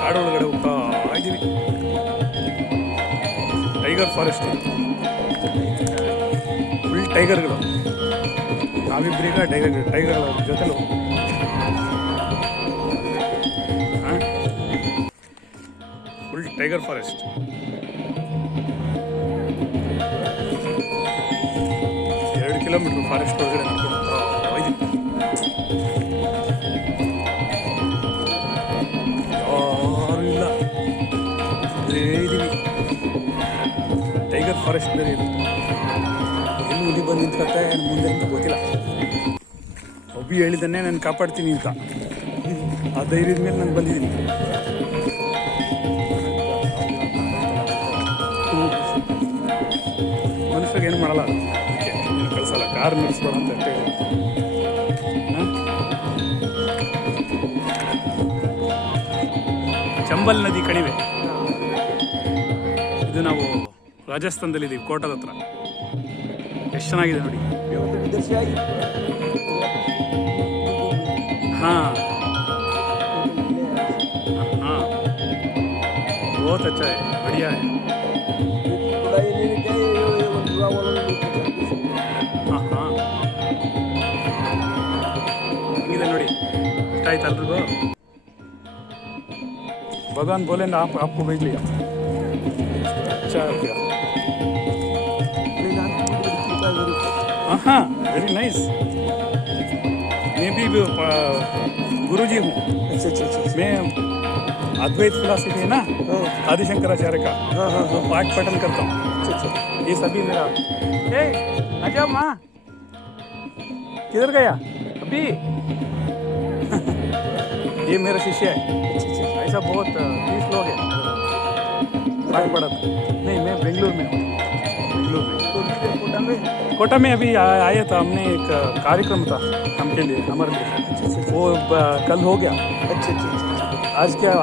ಕಾಡು ಒಳಗಡೆ ಹೋಗ್ತಾ ಇದ್ದೀವಿ. ಟೈಗರ್ ಫಾರೆಸ್ಟ್ ಇದು, ಫುಲ್ ಟೈಗರ್ಗಳು. ನಾವಿಬ್ಬರೀಗ ಟೈಗರ್ಗಳ ಜೊತೆಲು full tiger forest. Kilometre forest ಒಳಗಡೆ ನಡ್ಕೊಂಡು ಯಾರು ಇಲ್ಲ, ಇದ್ದೀವಿ. ಟೈಗರ್ ಫಾರೆಸ್ಟ್ ಬೇರೆ ಇದು. ಎಲ್ಲಿ ಹುಲಿ ಬಂದು ನಿಂತ್ಕೊಳ್ತಾ ಮುಂದೆ ಅಂತ ಗೊತ್ತಿಲ್ಲ. ಒಬ್ಬಿ ಹೇಳಿದ್ದನ್ನೇ ನಾನು ಕಾಪಾಡ್ತೀನಿ ಅಂತ ಆ ಧೈರ್ಯದ ಮೇಲೆ ನಾನು ಬಂದಿದ್ದೀನಿ. ಮನುಷ್ಯರಿಗೆ ಏನು ಮಾಡಲ್ಲ, ಅದಕ್ಕೆ ಏನು ಕಳಿಸಲ್ಲ. ಕಾರ್ ನಿಲ್ಲಿಸ್ಬೇಡ ಅಂತ ಹೇಳಿ. ಚಂಬಲ್ ನದಿ ಕಣಿವೆ ಇದು. ನಾವು ರಾಜಸ್ಥಾನದಲ್ಲಿದ್ದೀವಿ, ಕೋಟದ ಹತ್ರ. ಎಷ್ಟು ಚೆನ್ನಾಗಿದೆ ನೋಡಿ. हाँ हाँ, बहुत अच्छा है, बढ़िया है. हाँ हाँ, ಹೆಂಗಿದೆ ನೋಡಿ. ಇಷ್ಟ ಆಯ್ತು ಎಲ್ರಿಗೂ. भगवान बोले ना आपको भेज लिया. अच्छा हो गया. हाँ हाँ, वेरी नाइस. मैं भी गुरुजी हूँ. अच्छा. मैं अद्वैत फिलॉसफी है ना, आदिशंकराचार्य का, वो पाठ पठन करता हूँ. अच्छा. ये सभी मेरा. अच्छा माँ किधर गया अभी? ये मेरा शिष्य है. ऐसा बहुत 30 लोग हैं पाठ पढ़ा. नहीं, मैं बेंगलुरु में हूँ. कोटा में अभी आया था. हमने एक कार्यक्रम था हमके लिए, हमारे लिए. वो कल हो गया. अच्छा.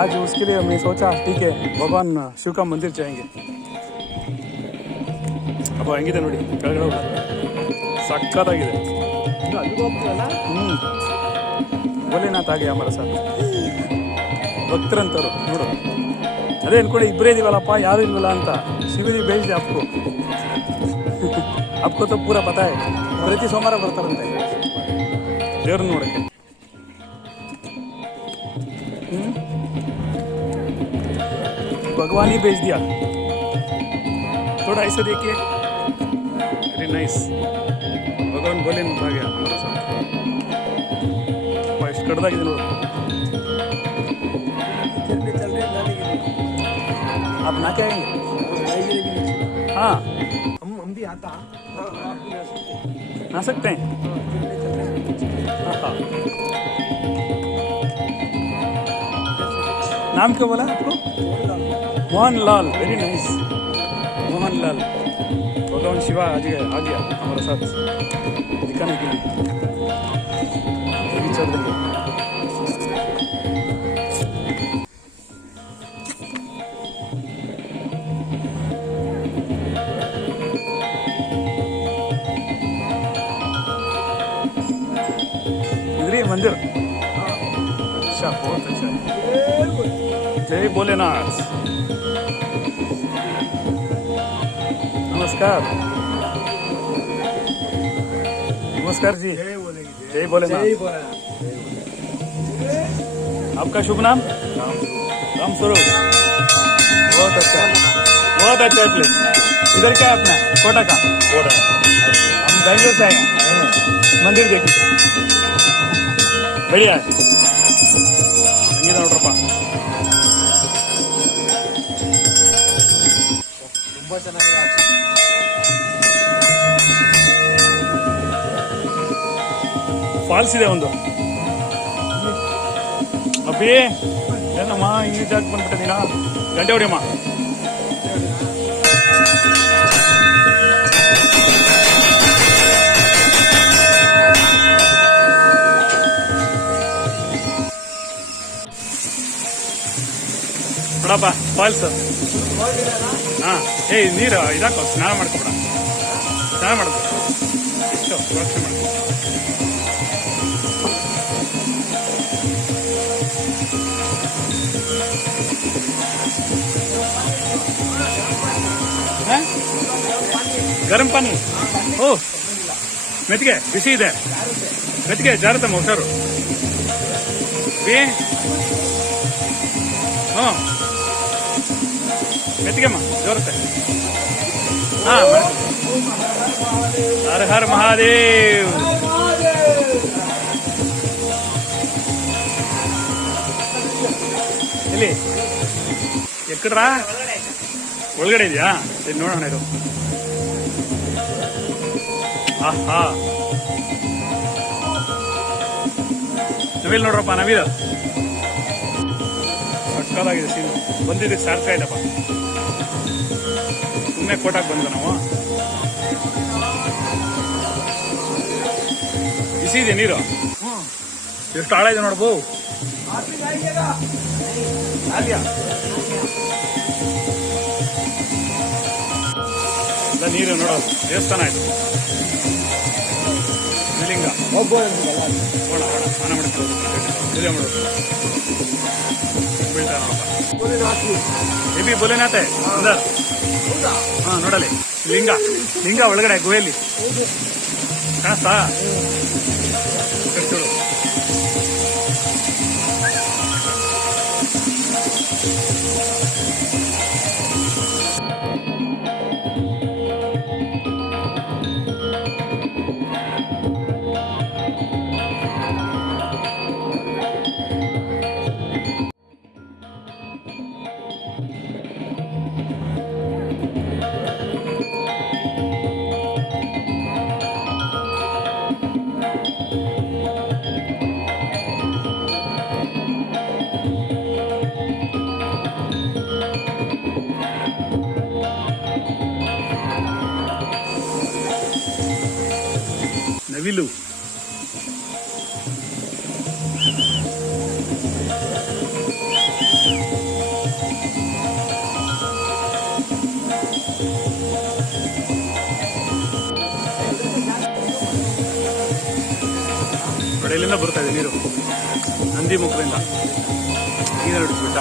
आज उसके लिए मैं सोचा ठीक है, भगवान शिव का मंदिर जाएंगे. अब ಹೆಂಗಿದೆ ನೋಡಿ ಕೆಳಗಡೆ, ಸಕ್ಕತ್ತಾಗಿದೆ. ಭೋಲೆನಾಥ್ ಆಗಿ ಹಮಾರ ಸಾಥ್ ಭಕ್ತರಂತರು ನೋಡು. ಅದೇ ಅನ್ಕೊಳ್ಳಿ, ಇಬ್ಬರೇ ಇದೀವಲ್ಲಪ್ಪ, ಯಾರು ಇಲ್ವಲ್ಲ ಅಂತ. ಶಿವಜಿ ಬೇಯಿಸಿ आपको तो पूरा पता है. ಪ್ರತಿ ಸೋಮವಾರ ಬರ್ತಾರಂತೆ ದೇವ್ರನ್ನ ನೋಡಕ್ಕೆ. भगवान ही भेज दिया. थोड़ा ऐसे देखिए, वेरी नाइस. भगवान भोलेनाथ आ गया हमारे साथ. ಎಷ್ಟು ಕಡ್ದಾಗಿದೆ ನೋಡು. आप ना क्या आएंगे? हाँ, हम भी आता आ सकते हैं. हाँ. नाम क्या बोला आपको? मोहन लाल. Very nice, Mohan Lal. भगवान शिवा आ गया हमारे साथ दिखाने के लिए. चल देंगे. मंदिर अच्छा, बहुत अच्छा है. जय भोलेनाथ. नमस्कार जी. जय भोलेनाथ. आपका शुभ नाम? राम स्वरूप. बहुत अच्छा है प्लेस. इधर क्या है अपना? कोटा का. हम बेंगलोर से आए हैं. मंदिर देखिए, बढ़िया है. ಹಂಗಿದೆ ನೋಡ್ರಪ್ಪ, ತುಂಬ ಚೆನ್ನಾಗಿದೆ. ಫಾಲ್ಸ್ ಇದೆ ಒಂದು. ಅಬ್ಬಿ ಏನಮ್ಮ ಹಿಂಗೆ ಜಾಗ ಬಂದ್ಬಿಟ್ಟಿದ್ದೀನ? ಗಂಟೆ ಹೊಡಿಯಮ್ಮ. ಬಿಡಪ್ಪ ಫಾಲ್ಸ್. ಹಾಂ, ನೀರು ಇದಾಕೋ, ಸ್ನಾನ ಮಾಡ್ಕೊಬೇಡ. ಸ್ನಾನ ಮಾಡ್ಕೊ. ಯೋಚನೆ ಮಾಡಿ. ಗರಂ ಪಾನಿ ಓ ಮೆತ್ತಿಗೆ ಬಿಸಿ ಇದೆ, ಮೆತ್ತಿಗೆ ಜಾರತಮ್ಮ ಹುಷಾರು. ಹ್ಞೂ ಮೆತ್ತಿಗೆಮ್ಮ ಜೋರುತ್ತೆ. ಹಾ ಹರ ಹರ ಮಹಾದೇವ್. ಎಲ್ಲಿ ಎಕ್ಕಡ್ರಾ ಒಳಗಡೆ ಇದೆಯಾ? ಇದು ನೋಡೋಣ ಇದು. ಆಹಾ ನವಿಲ್ ನೋಡ್ರಪ್ಪ, ನವಿಲ್ ಸಕ್ಕದಾಗಿದೆ ಸೀನು. ಬಂದಿದ್ದಕ್ಕೆ ಸಾರ್ಥ ಆಯ್ತಪ್ಪ. ಸುಮ್ಮನೆ ಕೋಟಾಕ್ ಬಂದ್ವಿ ನಾವು. ಬಿಸಿ ಇದೆ ನೀರು, ಎಷ್ಟು ಆಳ ಇದೆ ನೋಡ್ಬೋ. ನೀರು ನೋಡೋದು ದೇವಸ್ಥಾನ ಆಯ್ತು. ಶಿವಲಿಂಗ ಹೋಣ ಸ್ನಾನ ಮಾಡ್ಕೊಳ್ಳೋದು, ಪೂಜೆ ಮಾಡೋದು. ಬೀಳ್ತಾ ನೋಡಪ್ಪ ಬೇಬಿ ಬೋಲೆನಾಥೆ ಅಂದರ್. ಹಾ ನೋಡಲಿ ಲಿಂಗ, ಲಿಂಗ ಒಳಗಡೆ ಗುಹೆಯಲ್ಲಿ ಕಾಣಿಸ್ತಾ. ಕಟ್ಸೋಳು ನವಿಲು. ಕಡೆಯಲ್ಲಿಂದ ಬರ್ತಾ ಇದೆ ನೀರು, ನಂದಿ ಮುಖದಿಂದ ನೀರು ಹಿಡಿದ್ಬಿಟ್ಟ.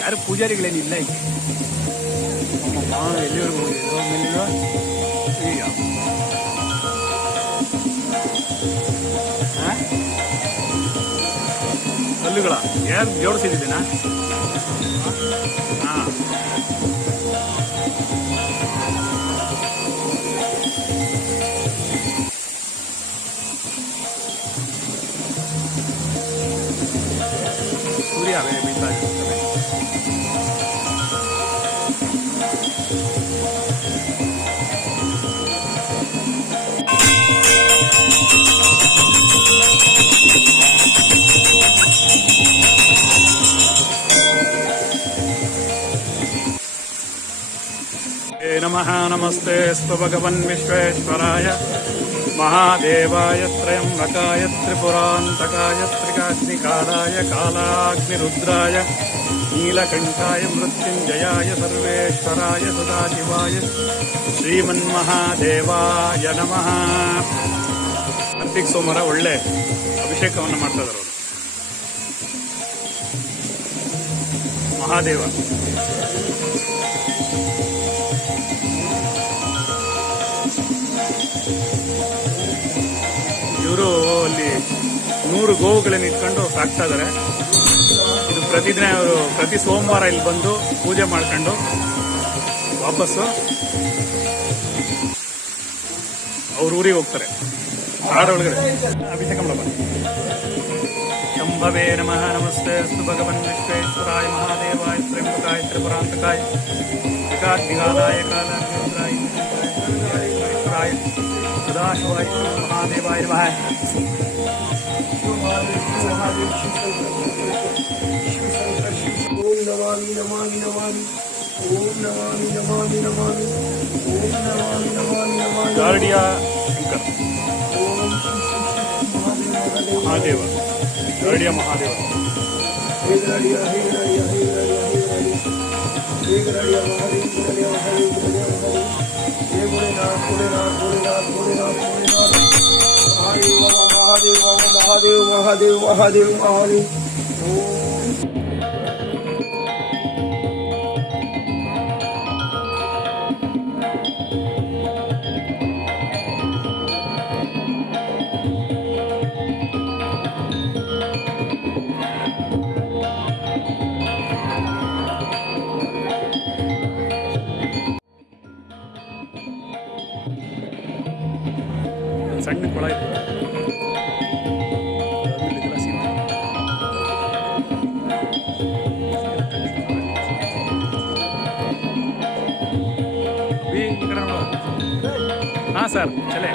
ಯಾರು ಪೂಜಾರಿಗಳೇನಿಲ್ಲ ಈಗ. ಎಲ್ಲಿವರೆಗೂ ಹೋಗಿದ್ರು ಮೇಲಿರುವ ಈಗ ಕಲ್ಲುಗಳ ಯಾರು ಜೋಡಿಸಿದ್ದೀನಾ? ಹಾ ಸೂರ್ಯ ಬೇರೆ ಬೀಳ್ತಾ ಇರ್ತದೆ. ನಮಃ ನಮಸ್ತೆ ಸ್ವ ಭಗವನ್ ವಿಶ್ವೇಶ್ವರಾಯ ಮಹಾದೇವಾಯ ತ್ರಯಂಬಕಾಯ ತ್ರಿಪುರಾಂತಕಾಯ ತ್ರಿಕಾಗ್ನಿಕಾಲಾಯ ಕಾಲಾಗ್ನಿರುದ್ರಾಯ ನೀಲಕಂಠಾಯ ಮೃತ್ಯುಂಜಯಾಯ ಸರ್ವೇಶ್ವರಾಯ ಸದಾಶಿವಾಯ ಶ್ರೀಮನ್ಮಹಾದೇವಾಯ ನಮಃ. ಕಾರ್ತಿಕ ಸೋಮವಾರ ಒಳ್ಳೆ ಅಭಿಷೇಕವನ್ನು ಮಾಡ್ತಾ ಇದ್ದಾರೆ ಅವರು. ಮಹಾದೇವ ಇವರು ಅಲ್ಲಿ 100 ಗೋವುಗಳನ್ನು ಇಟ್ಕೊಂಡು ಸಾಕ್ತಾ ಇದ್ದಾರೆ. ಇದು ಪ್ರತಿದಿನ ಅವರು ಪ್ರತಿ ಸೋಮವಾರ ಇಲ್ಲಿ ಬಂದು ಪೂಜೆ ಮಾಡ್ಕೊಂಡು ವಾಪಸ್ಸು ಅವ್ರ ಊರಿಗೆ ಹೋಗ್ತಾರೆ. ಕಾಡೊಳಗಡೆ ಅಭಿಷೇಕ ಮಾಡಬ. ಶಂಭವೇ ನಮಃ ನಮಸ್ತೆ ಅಸ್ತು ಭಗವನ್ ವಿಶ್ವೇಶ್ವರಾಯ ಮಹಾದೇವಾಯ ತ್ರ್ಯಂಬಕಾಯ ತ್ರಿಪುರಾಂತಕಾಯ ತ್ರಿಕಾಗ್ನಿಕಾಲಾಯ ಕಾಲಾಗ್ನಿರುದ್ರಾಯ ಶ್ವರಾಯ ಸದಾಶಿವಾಯ ಮಹಾದೇವಾಯ ನಮಃ. ಓಂ ನಮಾಮಿ ನಮಾಮಿ ನಮಾಮಿ ಓಂ ನಮಾಮಿ ನಮಾಮಿ ನಮಾಮಿ ಓಂ ನಮಾಮಿ ನಮಾಮಿ ನಮಾಮಿ. ಗಾರ್ಡಿಯ ಶಂಕರ್ ಮಹಾದೇವ, ಗಾರ್ಡಿಯ ಮಹಾದೇವ. एक रड़िया महादेव गुड़िया महादेव गुड़िया महादेव ये भोलेनाथ भोलेनाथ भोलेनाथ भोलेनाथ भोलेनाथ महादेव बाबा महादेव महादेव महादेव महादेव महादेव ಸಣ್ಣ ಕೊಳ ಇದೆ ಅದಾದ್ಮೇಲೆ ಇದೆಲ್ಲ ಸೀಮೆ. ಈ ಕಡೆ ನೋಡು. ಹಾಂ ಸರ್ ಚಲೇ